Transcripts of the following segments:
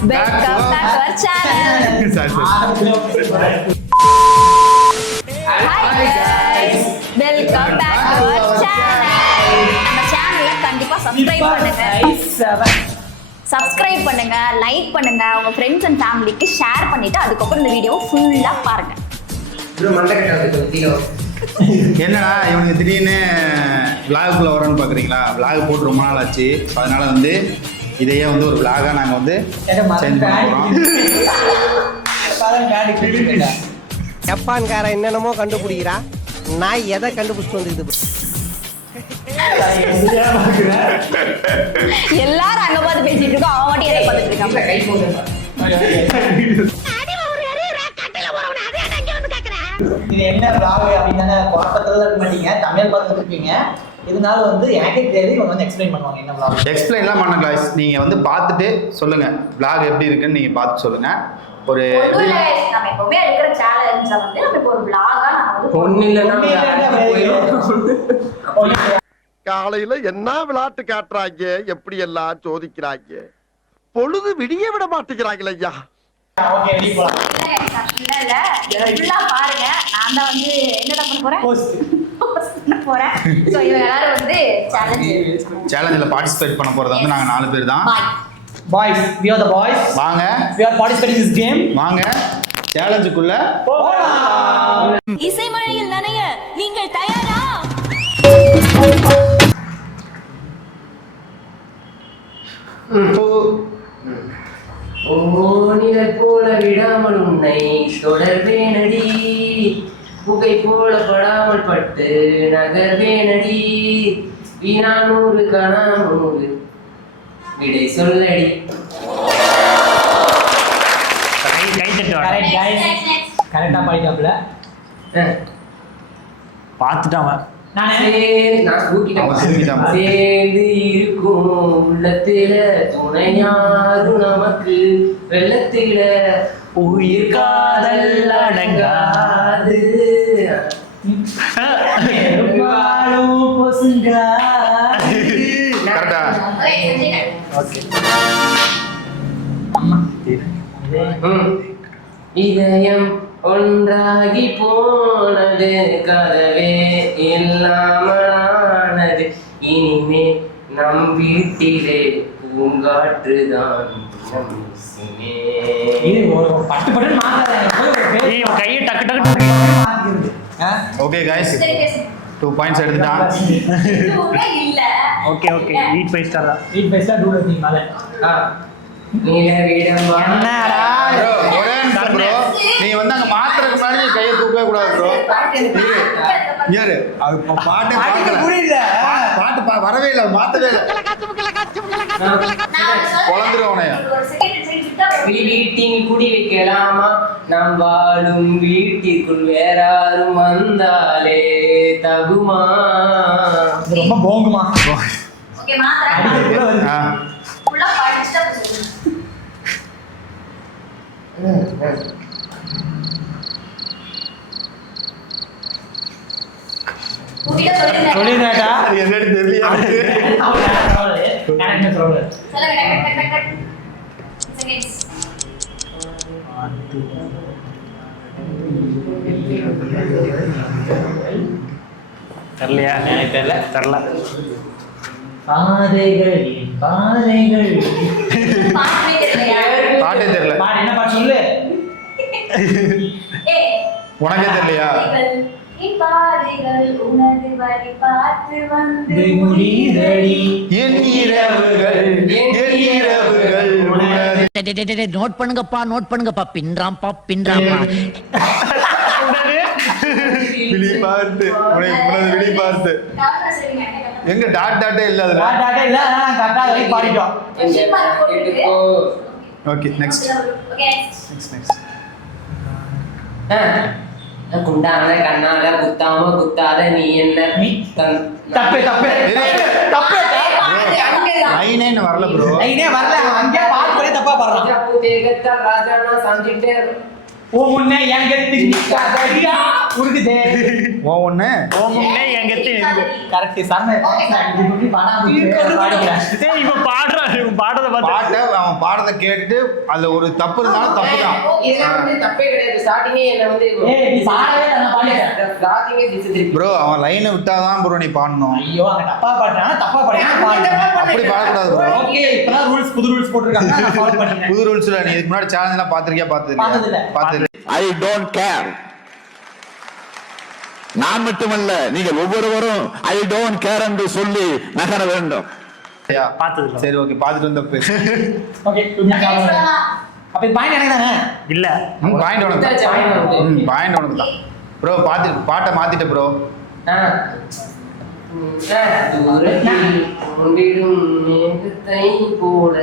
Welcome back to our channel. Hi guys. Welcome back to our channel. நம்ம சேனலை கண்டிப்பா subscribe பண்ணுங்க. Subscribe பண்ணுங்க, லைக் பண்ணுங்க, உங்க ஃப்ரெண்ட்ஸ் அண்ட் ஃபேமிலிக்கு ஷேர் பண்ணிட்டு அதுக்கப்புறம் இந்த வீடியோ ஃபுல்லா பாருங்க. என்னடா இவனுக்கு திடீர்னு விளாகுக்குள்ளே வரோன்னு பார்க்குறீங்களா? விளாக் போட்டு ரொம்ப நாள் ஆச்சு. அதனால வந்து இதையே வந்து ஒரு விளாகாக நாங்கள் வந்து சேஞ்ச் பண்ண போகிறோம். ஜப்பான்காரன் என்னென்னமோ கண்டுபிடிக்கிறா, நான் எதை கண்டுபிடிச்சிட்டு வந்துருது. எல்லாரும் அங்க பார்த்து பேசிட்டு இருக்கோம், அவன் மட்டும் எதை பார்த்துட்டு இருக்கான். இது என்ன vlog அப்படின்னா குழப்பத்துல இருக்க மாட்டீங்க, தமிழ் பார்த்துட்டு இருப்பீங்க. இதனால வந்து எனக்கே தெரியாது, இவங்க வந்து எக்ஸ்பிளைன் பண்ணுவாங்க என்ன vlog. எக்ஸ்பிளைன்லாம் பண்ண guys, நீங்கள் வந்து பார்த்துட்டு சொல்லுங்கள் vlog எப்படி இருக்குன்னு நீங்கள் பார்த்து சொல்லுங்கள். ஒரு நம்ம எப்பவுமே இருக்கிற சேலஞ்ச வந்து நம்ம இப்போ ஒரு vlog-ஆ நாம வந்து ஒண்ணு இல்லைன்னா காலையில என்ன விளையாட்டு காட்டுறாங்க, எப்படி எல்லாம் சோதிக்கிறாங்க, பொழுது விடிய விட மாட்டேங்கிறாங்களே ஐயா. ஓகே ரெடி போலாம். இல்ல ஃபுல்லா பாருங்க. நான் தான் வந்து என்னடா பண்ண போறேன், போஸ்ட் பண்ண போறேன். சோ இவங்க எல்லாரும் வந்து சேலஞ்சில் பார்ட்டிசிபேட் பண்ண போகிறது வந்து நாங்கள் 4 பேர் தான். Boys, we are the boys. வாங்க, We are participating in this game. வாங்க சேலஞ்சுக்குள்ள போலாம். இசை மழையில் நனைய நீங்கள் தயாரா? ஓனிலை போல விடாமல் உன்னை தொடர்வேனடி, புகை போல படாமல் பட்டு நகர்வேனடி, வீணானூறு காணாமூறு விடை சொல்லடி. Correct guys. கரெக்ட்டா பாடிட்டாப்ல. பார்த்துட்டான் நானே நான் கூட்டிட்டேன். அவன் தூங்கிட்டான். சேர்ந்து இருக்கும் உள்ளத்தில துணையாரும் நமக்கு, வெள்ளத்தில உயிர் காதல் அடங்காது. வாழும் பொசுங்கா. கரெக்டா? இதயம் ஒன்றாகி போனது, கதவே இல்லாமலானது, இனிமே நம் வீட்டிலே பூங்காற்றுதான். இது ஒரு பட்டு பட்டு மாத்தாத கையை டக்கு டக்கு மாத்திக்கிறது. ஓகே guys, 2 பாயிண்ட்ஸ் எடுத்துட்டான். இல்ல ஓகே ஓகே வீட் பை ஸ்டார் தான். eat best do the thing மேல. நீல வீடம் என்னடா Bro, ஒரே நிமிஷம் bro. நீ வந்து அங்க மாத்துறதுக்கு முன்னாடி நீ கையை தூக்கவே கூடாது bro. யாரு அது பாட்டே பார்க்கல. புரியல. பாட்டு வரவே இல்ல, மாத்தவே இல்ல. குழந்துருவனையா வீட்டில் குடி வைக்கலாமா, நாம் வாழும் வீட்டிற்குள் வேறாரும் வந்தாலே தகுமா. ரொம்ப போங்குமா. ஓகே மாத்ரா அடிக்கடி வருது. ஃபுல்லா படிச்சிட்டா போதும். உன்கிட்ட சொல்லிடுறேடா. அது என்னன்னு தெரியல. நான் என்ன சொல்றேன். சொல்லுங்க டக் டக் செகண்ட்ஸ். தெரியலையா? தெரியல. பாதைகள் பாதைகள். பாட்டே தெரியலையா? பாட்டே தெரியல. பாடு என்ன பாட்டு சொல்லு. ஏய் உனக்கே தெரியலையா? பாதைகள் உனது வழி பார்த்து வந்து முடிதடி. என் இரவுகள் உனது. நோட் பண்ணுங்கப்பா பின்றாம்பா விழி பார்த்து உனது விழி பார்த்து. டாக்டர் சரிங்க. எங்க டாட்டே இல்ல அதுல. டாடா இல்ல, நான் கரெக்ட்டா வை பாடிட்டோம். Okay next. Okay next. குண்டான கண்ணால குத்தாம குத்தாத நீ என்ன தப்பு தப்பு தப்பு. லைனே வரல ப்ரோ. லைனே வரல, அங்கே பாட்டு பண்ணி தப்பா பாடுறான். தேகத்தால் ராஜானா சாஞ்சிட்டே ஓ முன்னே எங்க திணிக்காதடியா உருகுதே. ஓ ஒண்ணு முன்னே எங்க கரெக்ட் சர்மே. இது பண்ணி பாடாம பாடிக்கிறேன். இவன் பாடுறான், இவன் பாடுறத பாட்டை பார்த்து அவன் பாடத்தை கேட்டு அதுல ஒரு தப்பு இருந்தாலும் தப்பு தான். இதெல்லாம் வந்து தப்பே கிடையாது. ஸ்டார்டிங்கே என்ன வந்து ஏய் நீ பாடவே இல்ல, நான் பாடிட்டேன். ஸ்டார்டிங்கே திசை ப்ரோ அவன் லைனை விட்டாதான் ப்ரோ நீ பாடணும். ஐயோ அங்க தப்பா பாடுறான், தப்பா பாடுறான். அப்படி பாடக்கூடாது ப்ரோ. ஓகே இப்பதான் ரூல்ஸ், புது ரூல்ஸ் போட்டுருக்காங்க, நான் ஃபாலோ பண்ணிட்டேன். புது ரூல்ஸ்ல நீ இதுக்கு முன்னாடி சேலஞ்ச் எல்லாம் பாத்திருக்கியா? பார்த்ததில்ல. பார்த்தது ஐ டோன்ட் கேர். நான் மட்டுமல்ல, நீங்கள் ஒவ்வொருவரும் ஐ டோன்ட் கேர் என்று சொல்லி நகர வேண்டும். பார்த்தது சரி ஓகே, பாத்துட்டு வந்த பேசு. ஓகே அப்ப பாயிண்ட் எனக்கு தானே? இல்ல பாயிண்ட் உனக்கு தான். பாயிண்ட் உனக்கு தான் ப்ரோ. பாட்டை மாத்திட்ட ப்ரோ. தூரத்தில் மேகத்தை போல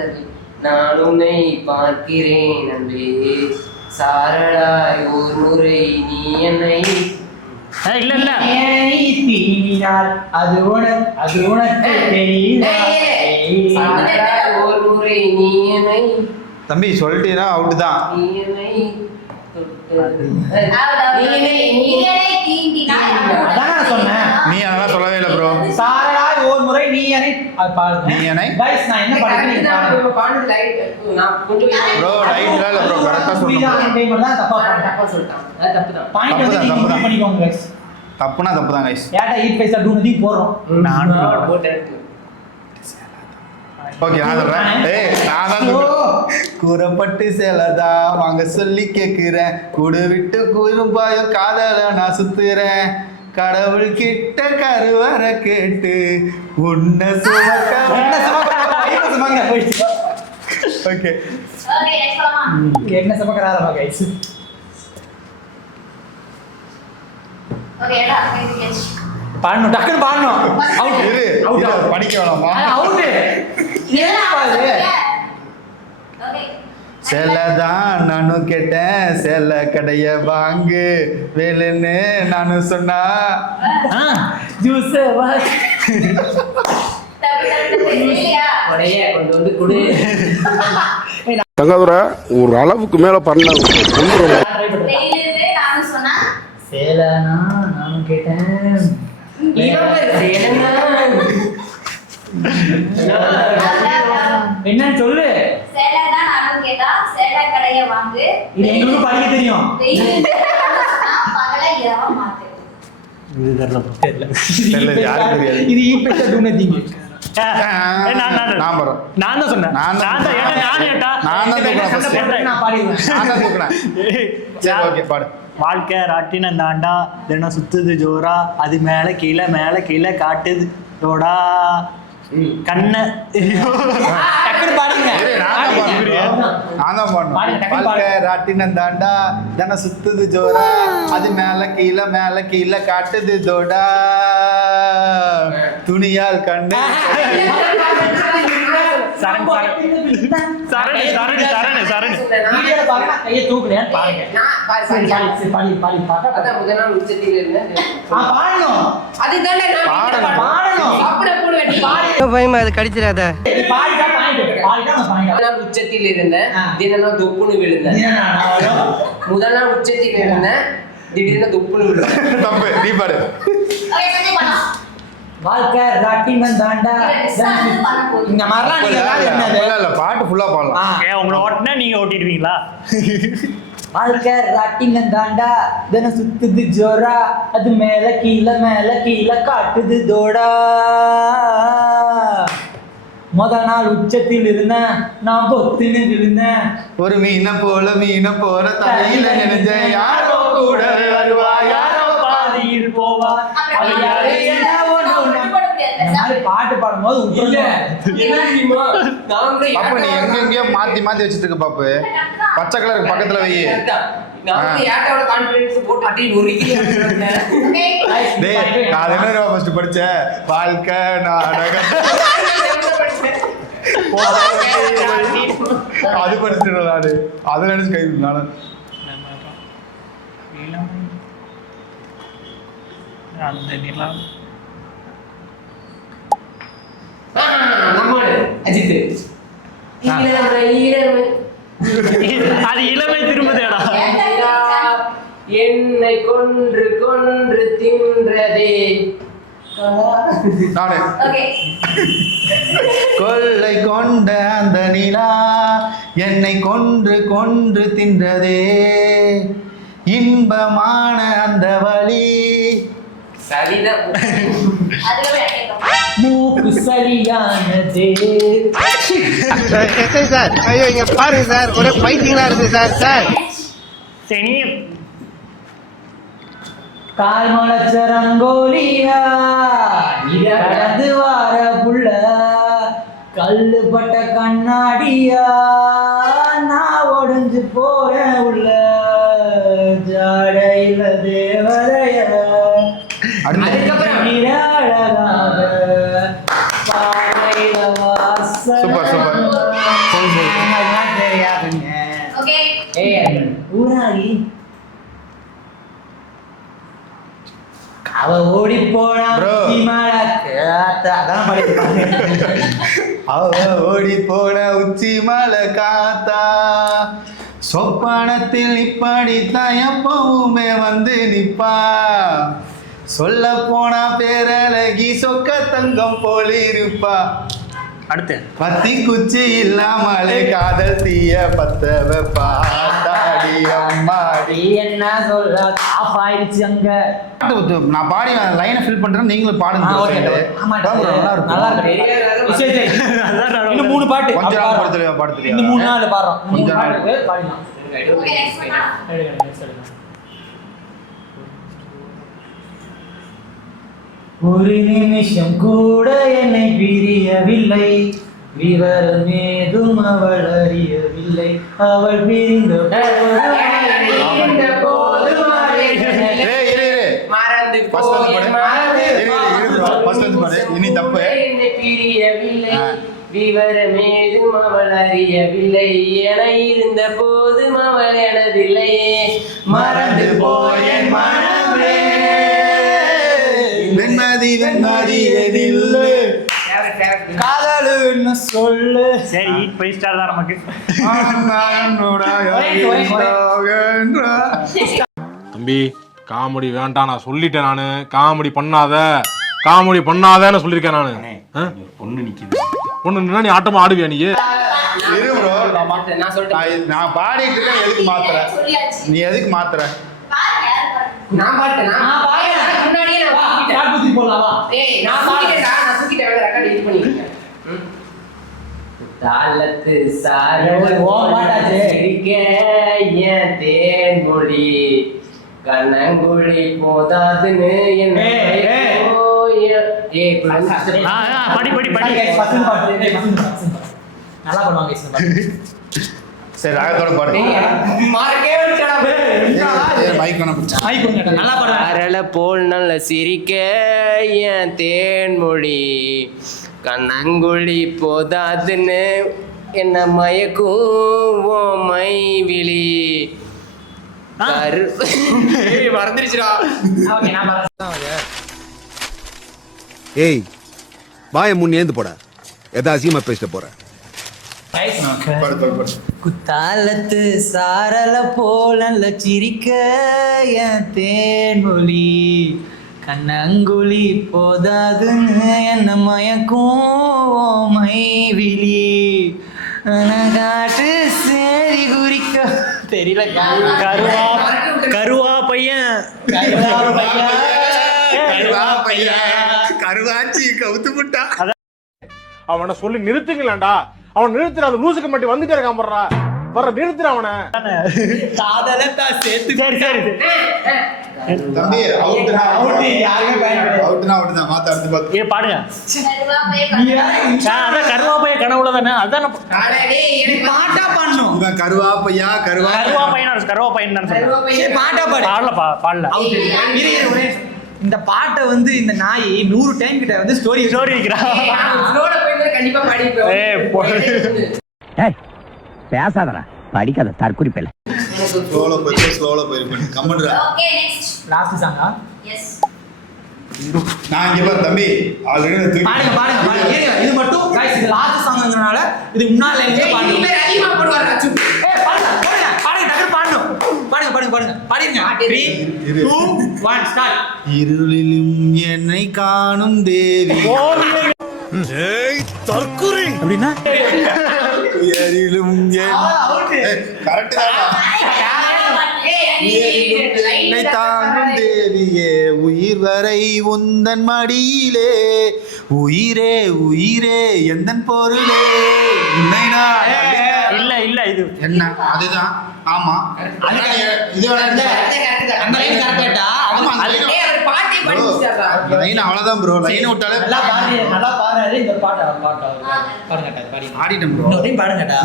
நான் உன்னை பார்க்கிறேன் அன்பே, சாரடாய் ஒரு முறை நீ என்னை இல்ல இல்ல தீனினால் அது உனக்கு தெரியுமா? சாரடாய் ஒரு முறை நீ என்னை தம்பி சொல்லிட்டீங்கன்னா அவுட் தான். நீ என்னை அதான் நான் சொன்னேன். நீ அதெல்லாம் சொல்லவே இல்லை ப்ரோ. சாரடாய் ஒரு முறை நீ என்னை அது பாடுங்க. நீ என்னை गाइस நான் என்ன பாடுறேன் நீங்க பாடுங்க. ப்ரோ லைட்ல இல்ல ப்ரோ, கரெக்ட்டா புரியுதா? சொல்லுங்க. என் டைம் தான் தப்பா பாடுறேன். தப்பா சொல்லிட்டான். அது தப்புதான். பாயிண்ட் வந்து தப்பு நீங்க தான். பண்ணிக்கோங்க गाइस. தப்புனா தப்பு தான் கைஸ். ஏடா ஈட் பைசா டூனதி போறோம். நான் போட்டேன். ஓகே நான் சொல்றேன். ஏய் நான் தான் கூறப்பட்டு சேலதா வாங்க சொல்லி கேக்குறேன், கூடு விட்டு கூறும்பாயோ காதல நான் சுத்துறேன், கடவுள் கிட்ட கருவற கேட்டு உன்னை சுமக்க போயிடுச்சு. ஓகே என்ன சமக்கறாரமா गाइस? பாடணும், டக்குனு பாடணும். அவுட் இரு அவுட் இரு, படிக்க வேணாமா? அவுட். என்ன பாடு? செலதான் நானும் கேட்டேன், செல கடைய வாங்கு வேலுன்னு நானும் சொன்னா ஜூஸ் உடைய கொண்டு வந்து குடு. தங்கதுரை ஒரு அளவுக்கு மேல பண்ண சேலனா நானும் கேட்டேன். என்னன்னு சொல்லு. இது எங்களுக்கு படிக்க தெரியும். இது தெரியல bro. தெரியல, யாருக்கு தெரியாது. இது ஈப்பெட்ட டூனதிங்க. நான் போறேன். நான் தான் சொன்னேன். நான் தான் தூக்குறேன். நான் பாடிடுவேன். நான் தான் தூக்குறேன். சரி ஓகே பாடு. வாழ்க்கை ராட்டினம் தாண்டா தினம் சுத்துது ஜோரா, அது மேல கீழே காட்டுது தோடா கண்ண. டக்குனு பாடுங்க. நான் தான் பாடணும். வாழ்க்கை ராட்டினம் தாண்டா தினம் சுத்துது ஜோரா, அது மேல கீழே காட்டுது தோடா, துணியால் கண்ணு சரண் வீடியோல பாருங்க, கையை தூக்குறேன் பாருங்க. நான் பாரு, சரி பாரு. சரி பாடி பாடு. அதான் முதல் நாள் உச்சத்தில் இருந்தேன். பாடணும். அதுதானே நான் பாடணும். பாடணும். சாப்பிட போட வெட்டி பாடு. பயமா அது கடிச்சிடாத. நீ பாடிட்டா பாயிண்ட். பாடிட்டா நான் பாயிண்ட். முதல் நாள் உச்சத்தில் இருந்தேன், தினம் தொப்புன்னு விழுந்தேன். முதல் நாள் உச்சத்தில் இருந்தேன், திடீர்னு தொப்புன்னு விழுந்தேன். தப்பு, நீ பாடு. வாழ்க்கை ராட்டினம் தாண்டா இந்த மாதிரிலாம் நீங்க ஏதாவது என்னது? இல்ல பாட்டு ஃபுல்லா பாடலாம். உங்களை ஓட்டினா நீங்க ஓட்டிடுவீங்களா? வாழ்க்கை ராட்டினம் தாண்டா தினம் சுத்துது ஜோரா, அது மேல கீழே காட்டுது தோடா, முதல் நாள் உச்சத்தில் இருந்தேன் நான் பொத்துன்னு விழுந்தேன், ஒரு மீனை போல தலையில நினைஞ்ச யாரோ கூட வருவா, யாரோ பாதியில் போவா. பாட்டு பாடும்போது பாப்பு நீ எங்கெங்கயோ மாத்தி வச்சிட்டு இருக்க பாப்பு. பச்சை கலருக்கு பக்கத்துல வை. டேய் நான் என்ன ஃபர்ஸ்ட் படிச்சேன், வாழ்க்கை நாடகம் அது படிச்சிட்டு நானு அதை நினைச்சு கை நானும். அந்த நிலம் அது இளமை திரும்புதேடா. என்னை கொன்று தின்றதே நானு கொள்ளை கொண்ட அந்த நிலா என்னை கொன்று கொன்று தின்றதே இன்பமான அந்த வழி. சரிதான். மூக்கு சரியானதே. சார் ஐயோ இங்க பாருங்க சார் ஒரே பைத்தியங்களா இருக்கு சார். சரி கால் முளைச்ச ரங்கோலியா கடந்து வார புள்ள கல்லு பட்ட கண்ணாடியா நான் ஒடிஞ்சு போறேன் உள்ள ஜாடையில தேவதைய அதுக்கப்புறம் அழகாக பாறையில வாசல் சூப்பர் சூப்பர். தெரியாதுங்க. ஓகே ஊராளி அவ ஓடி போனா Bro. அதான் படிப்பாங்க. அவ ஓடி போன உச்சி மலை காத்தா சொப்பனத்தில் இப்படித்தான் எப்பவுமே வந்து நிப்பா. சொல்ல போனா பேரழகி சொக்க தங்கம் போல இருப்பா. அடுத்து பத்தி குச்சி இல்லாமலே காதல் தீய பத்த வைப்பாடி அம்மாடி. நீ என்ன சொல்ற ஆஃப் ஆயிடுச்சு அங்க. நான் பாடி லைனை ஃபில் பண்றேன், நீங்களும் பாடுங்க. ஓகே ஆமா அதான் bro, நல்லா இருக்கும். நல்லா இருக்கு. சரி சரி இன்னும் 3 பாட்டு கொஞ்ச நாள் பாட தெரியும், பாட இந்த தெரியும். 3 நாள் பாடுறோம். கொஞ்ச 3 நாள். பாட்டு இருக்கு, பாடிடலாம். ஓகே நெக்ஸ்ட் பண்ணா ஒரு நிமிஷம் கூட என்னை பிரியவில்லை, விவரம் ஏதும் அவள் அறியவில்லை, அவள் பிரிந்த போது ஏய், இரு, இரு. மறந்து First வந்து போய் பாடு. இரு, இரு, first வந்து பாடு. இனி தப்பு. பிரியவில்லை விவரமேதும் அவள் அறியவில்லை என இருந்த போதும் அவள் எனதில்லையே மறந்து போய் என் மனமே வெண்மதி வெண்மதி எதில்லு. காதலுன்னு சொல்லு. சரி 5 ஸ்டார் தான் நமக்கு. தம்பி காமெடி வேண்டாம் நான் சொல்லிட்டேன். நானு காமெடி பண்ணாதன்னு சொல்லியிருக்கேன் நானு. பொண்ணு நிக்குது. பொண்ணு நீ ஆட்டமா ஆடுவியா நீ? இரு bro, நான் சொல்லிட்டேன். நான் பாடிட்டு இருக்கேன், எதுக்கு மாத்துற? சொல்லியாச்சு. நீ எதுக்கு மாத்துற? பாருங்க யார் பாருங்க. நான் பாட்டேன். நான் பாடுறேன். முன்னாடியே நான் பாடிட்டேன். பாட்டு தூக்கி போடலாமா? ஏய் நான் சுக்கிட்டேன்டா, நான் சுக்கிட்டேன். ரெக்கார்ட் இது பண்ணிட்டேன். தாளத்து சாரல் ஓ பாட்டாச்சு. இருக்க என் தேன்மொழி கண்ணங்குழி போதாதுன்னு என்ன படி படி பாடி படி. guys, பசங்க பாட்டு. டேய், பசங்க பாட்டு. நல்லா பண்ணுவாங்க guys, இந்த பாட்டு. சரி ராகத்தோட பாடு. மார்க்கே வந்துடா. மைக் வேணா பிடிச்சா. மைக் கொடுங்க, நல்லா பாடுங்க. அரள போல் நல்ல சிரிக்க என் தேன்மொழி கண்ணங்குழி போதாதுன்னு என்ன மயக்கும் ஓ மை விழி கரு மறந்துருச்சுடா. ஓகே நான் பாடுறேன். ஏய் வாய முன்னேந்து போட எதா அசியமா பேசிட்டு போற. Guys, பாடு பாடு பாடு. குத்தாலத்து சாரல போல சிரிக்க என் தேன்மொழி கண்ணங்குழி போதாதுன்னு என்ன மயக்கும் மைவிழி காட்டு சேரி குறிக்க தெரியல. கருவா பையன். கருவாச்சி கவுத்து விட்டா. அவனை சொல்லி நிறுத்துங்களேன்டா. அவன் நிறுத்துற அந்த லூசுக்கு மட்டும் வந்துட்டே இருக்கான் போடுறா. வர நிறுத்துற அவனை. காதலத்தா சேர்த்து. சரி சரி தம்பி அவுட்னா அவுட் யாருமே பயன்படாது. அவுட்னா அவுட் தான். மாத்த அடுத்து பாத்து. பாடுங்க. கருவாப்பைய அதான் கருவா பையன் கனவுல தானே. அதான் பாட்டா பாடணும். இவன் கருவா பையா கருவா கருவா பையன் தான் சொன்னேன். சரி, பாட்டா பாடு. பாடல. இரு, இரு, ஒரே நிமிஷம். இந்த பாட்டை வந்து இந்த நாய் 100 டைம் கிட்ட வந்து ஸ்டோரி வைக்கிறா. கண்டிப்பா படிப்பேன். பேசாதடா படிக்காத தற்குறிப்பில்லை. ஸ்லோல போயிருப்பேன். கமெண்ட்ரா. ஓகே நெக்ஸ்ட் லாஸ்ட் சாங்கா. எஸ் நான் இங்க பாரு தம்பி ஆல்ரெடி பாடுங்க பாடுங்க பாடுங்க. இருங்க, இது மட்டும் guys, இது லாஸ்ட் சாங்ங்கறனால இது முன்னால இருந்து பாடுங்க. நீ அதிகமா போடுவாரா சும்மா. ஏய் பாடுங்க பாடுங்க பாடுங்க டக்கு பாடணும். பாடுங்க பாடுங்க பாடுங்க பாடுங்க. 3 2 1 ஸ்டார்ட். இருளிலும் என்னை காணும் தேவி. அப்படின்னா உயரிலும் கரெக்ட் என்னை தாங்கும் தேவியே உயிர் வரை உந்தன் மடியிலே உயிரே உயிரே எந்தன் பொருளே உன்னை நான் இல்ல இது என்ன அதுதான் ஆமா இது லைன் அவ்வளவுதான் ப்ரோ லைன் விட்டாலே நல்லா பாடுறாரு இந்த பாட்டு பாடுங்க பாடி ஆடிட்டேன் ப்ரோ இன்னொரு டைம் பாடுங்கடா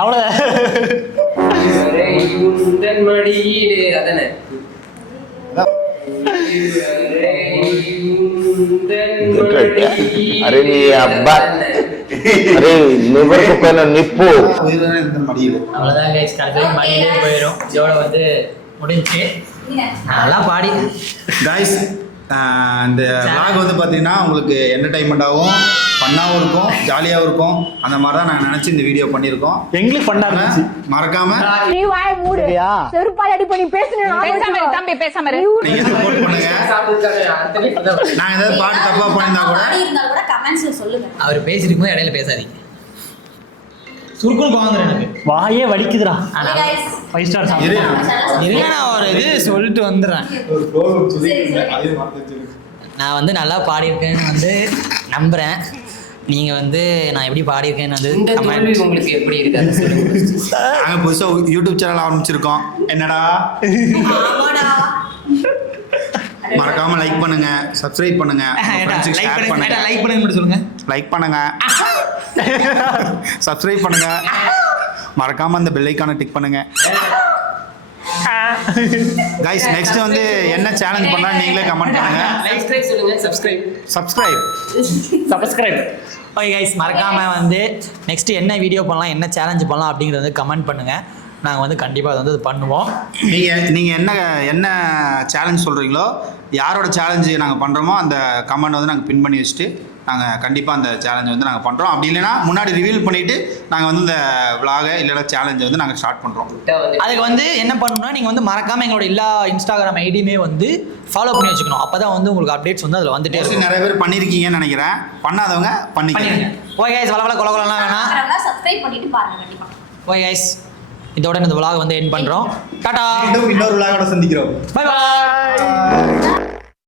அவ்வளவுதான் உந்தன் மடியிலே அதானே अरे नी अब्बा अरे लिवर को पहले निप्पो உயிரான இந்த மடியில அவ்வளவுதான் கைஸ் கடைசி மடியிலே போயிடும் இதோட வந்து முடிஞ்சு நல்லா பாடி கைஸ் இந்த vlog வந்து பார்த்தீங்கன்னா உங்களுக்கு என்டர்டைன்மெண்ட்டாகவும் ஃபன்னாகவும் இருக்கும் ஜாலியாகவும் இருக்கும் அந்த மாதிரி தான் நாங்கள் நினச்சி இந்த வீடியோ பண்ணியிருக்கோம் எங்களுக்கு பண்ணா இருந்துச்சு மறக்காம நீ வாய் மூடு செருப்பால் அடி பண்ணி பேசுனேன் தம்பி பேசாம இரு நீங்கள் சப்போர்ட் பண்ணுங்க நான் ஏதாவது பாட்டு தப்பாக பண்ணியிருந்தா கூட பாடி இருந்தா கூட கமெண்ட்ஸ்ல சொல்லுங்க. அவர் பேசிருக்கும் போது இடையில பேசாதீங்க சுருக்குன்னு வாங்குறேன் எனக்கு வாயே வலிக்குதுடா Okay guys. 5 ஸ்டார் இரு. இல்ல நான் ஒரு இது சொல்லிட்டு வந்துடுறேன் ஒரு flow சொல்லிட்டு அதையும் மறந்துச்சு. நான் வந்து நல்லா பாடியிருக்கேன்னு வந்து நம்புறேன் நீங்க வந்து நான் எப்படி பாடியிருக்கேன்னு வந்து இந்த தோல்வி உங்களுக்கு எப்படி இருக்கு அதை சொல்லுங்க. நாங்கள் புதுசாக யூடியூப் சேனல் ஆரம்பிச்சிருக்கோம் என்னடா ஆமாடா. மறக்காம லைக் பண்ணுங்க சப்ஸ்கிரைப் பண்ணுங்க ஷேர் பண்ணுங்க லைக் பண்ணுங்க மட்டும் சொல்லுங்க லைக் பண்ணுங்க சப்ஸ்கிரைப் பண்ணுங்க மறக்காம அந்த பெல் ஐகானை டிக் பண்ணுங்க கைஸ் நெக்ஸ்ட் வந்து என்ன சேலஞ்ச் பண்ணா நீங்களே கமெண்ட் பண்ணுங்க சப்ஸ்கிரைப் சொல்லுங்க சப்ஸ்கிரைப் ஓகே கைஸ் மறக்காம வந்து நெக்ஸ்ட் என்ன வீடியோ பண்ணலாம் என்ன சேலஞ்ச் பண்ணலாம் அப்படிங்கறத வந்து கமெண்ட் பண்ணுங்க நாங்கள் வந்து கண்டிப்பாக அதை வந்து பண்ணுவோம் நீங்கள் என்ன சேலஞ்ச் சொல்கிறீங்களோ யாரோட சேலஞ்சு நாங்கள் பண்ணுறோமோ அந்த கமெண்ட் வந்து நாங்கள் பின் பண்ணி வச்சுட்டு நாங்கள் கண்டிப்பாக அந்த சேலஞ்சை வந்து நாங்கள் பண்ணுறோம் அப்படி இல்லைன்னா முன்னாடி ரிவீல் பண்ணிவிட்டு நாங்கள் வந்து இந்த விலாகை இல்லைனா சேலஞ்சை வந்து நாங்கள் ஸ்டார்ட் பண்ணுறோம் அதுக்கு வந்து என்ன பண்ணணும்னா நீங்கள் வந்து மறக்காமல் எங்களோட எல்லா இன்ஸ்டாகிராம் ஐடியுமே வந்து ஃபாலோ பண்ணி வச்சுக்கணும் அப்போ தான் வந்து உங்களுக்கு அப்டேட்ஸ் வந்து அதில் வந்துட்டே இருக்கும் நிறைய பேர் பண்ணியிருக்கீங்கன்னு நினைக்கிறேன் பண்ணாதவங்க பண்ணிக்கிறீங்க ஓகே கைஸ் வளவள கொலகொலாம் வேணாம் சப்ஸ்கிரைப் பண்ணிட்டு பாருங்க கண்டிப்பா. ஓகே கைஸ் இதோட இந்த vlog வந்து எண்ட் பண்ணுறோம் டாடா இன்னொரு விலாகோட சந்திக்கிறோம் பை பாய்